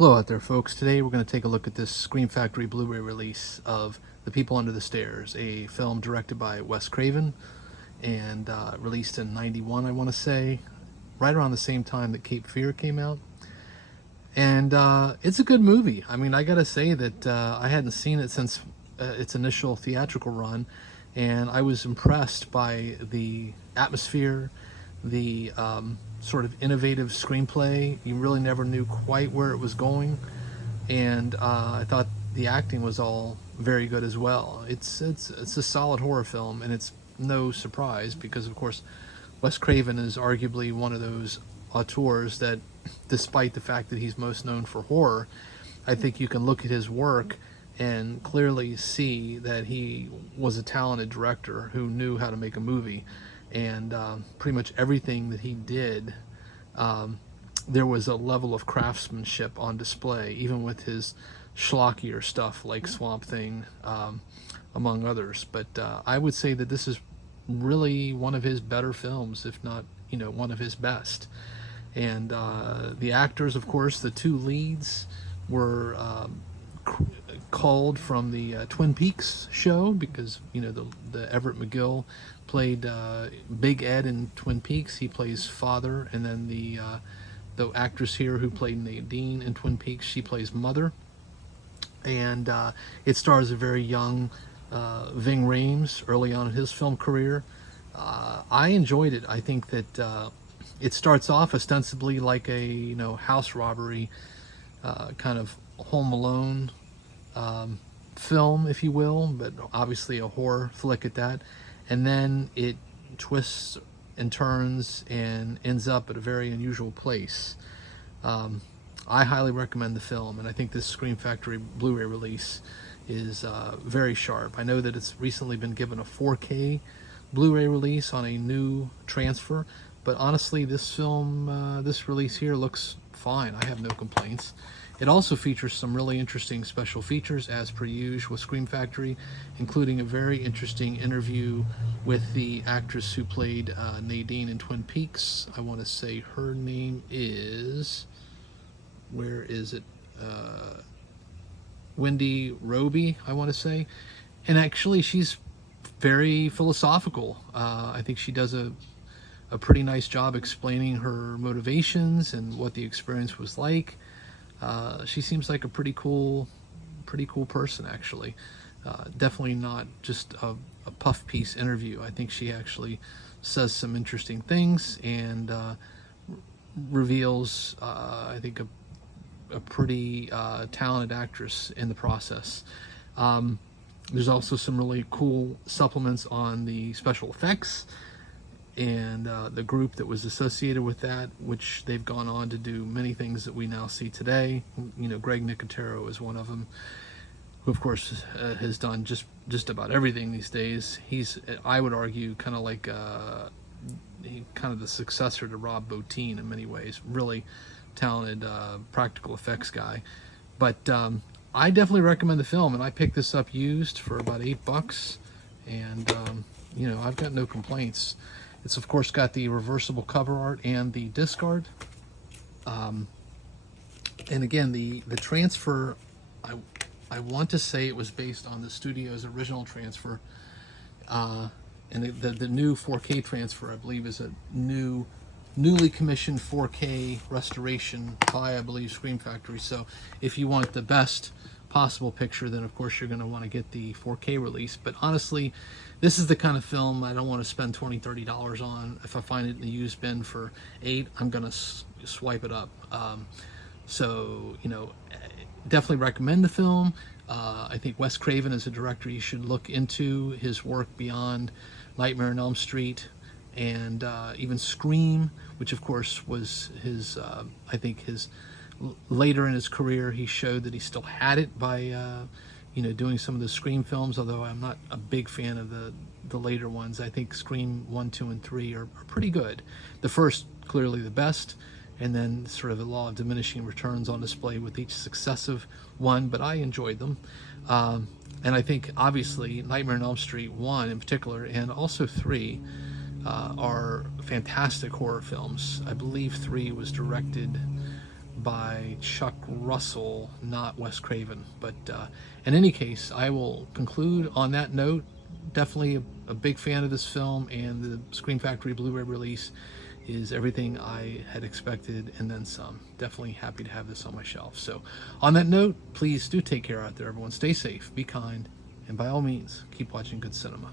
Hello out there, folks. Today we're going to take a look at this Scream Factory Blu-ray release of The People Under the Stairs, a film directed by Wes Craven and released in '91, I want to say, right around the same time that Cape Fear came out. And it's a good movie. I mean, I got to say that I hadn't seen it since its initial theatrical run, and I was impressed by the atmosphere, the sort of innovative screenplay. You really never knew quite where it was going, and I thought the acting was all very good as well. It's a solid horror film, and it's no surprise because, of course, Wes Craven is arguably one of those auteurs that, despite the fact that he's most known for horror, I think you can look at his work and clearly see that he was a talented director who knew how to make a movie. And pretty much everything that he did, there was a level of craftsmanship on display, even with his schlockier stuff like Swamp Thing, among others. But I would say that this is really one of his better films, if not, one of his best. And the actors, of course, the two leads were called from the Twin Peaks show, because the Everett McGill played Big Ed in Twin Peaks. He plays father, and then the actress here who played Nadine in Twin Peaks, she plays mother. And it stars a very young Ving Rhames early on in his film career. I enjoyed it. I think that it starts off ostensibly like a house robbery kind of Home Alone film, if you will, but obviously a horror flick at that. And then it twists and turns and ends up at a very unusual place. I highly recommend the film, and I think this Scream Factory Blu-ray release is very sharp. I know that it's recently been given a 4K Blu-ray release on a new transfer, but honestly, this film, this release here looks fine. I have no complaints. It also features some really interesting special features, as per usual with Scream Factory, including a very interesting interview with the actress who played Nadine in Twin Peaks. I want to say her name is, where is it? Wendy Roby, I want to say. And actually, she's very philosophical. I think she does a pretty nice job explaining her motivations and what the experience was like. She seems like a pretty cool person, actually. Definitely not just a puff piece interview. I think she actually says some interesting things and reveals, I think, a pretty talented actress in the process. There's also some really cool supplements on the special effects and the group that was associated with that, which they've gone on to do many things that we now see today. Greg Nicotero is one of them, who of course has done just about everything these days. He's, I would argue, kind of like kind of the successor to Rob Bottin in many ways. Really talented practical effects guy. But I definitely recommend the film, and I picked this up used for about $8, and I've got no complaints. It's of course got the reversible cover art and the disc art. And again, the transfer, I want to say it was based on the studio's original transfer. And the new 4K transfer, I believe, is a newly commissioned 4K restoration by, I believe, Scream Factory. So if you want the best possible picture, then of course you're going to want to get the 4K release. But honestly, this is the kind of film I don't want to spend $20-$30 on. If I find it in the used bin for $8, I'm going to swipe it up. So definitely recommend the film. I think Wes Craven is a director you should look into. His work beyond Nightmare on Elm Street and even Scream, which of course was his, I think his later in his career, he showed that he still had it by doing some of the Scream films, although I'm not a big fan of the later ones. I think Scream 1, 2, and 3 are pretty good. The first, clearly the best, and then sort of the law of diminishing returns on display with each successive one, but I enjoyed them. And I think, obviously, Nightmare on Elm Street 1 in particular, and also 3, are fantastic horror films. I believe 3 was directed by Chuck Russell, not Wes Craven. But in any case, I will conclude on that note. Definitely a big fan of this film, and the Scream Factory Blu-ray release is everything I had expected and then some. Definitely happy to have this on my shelf. So on that note, please do take care out there, everyone. Stay safe, be kind, and by all means, keep watching good cinema.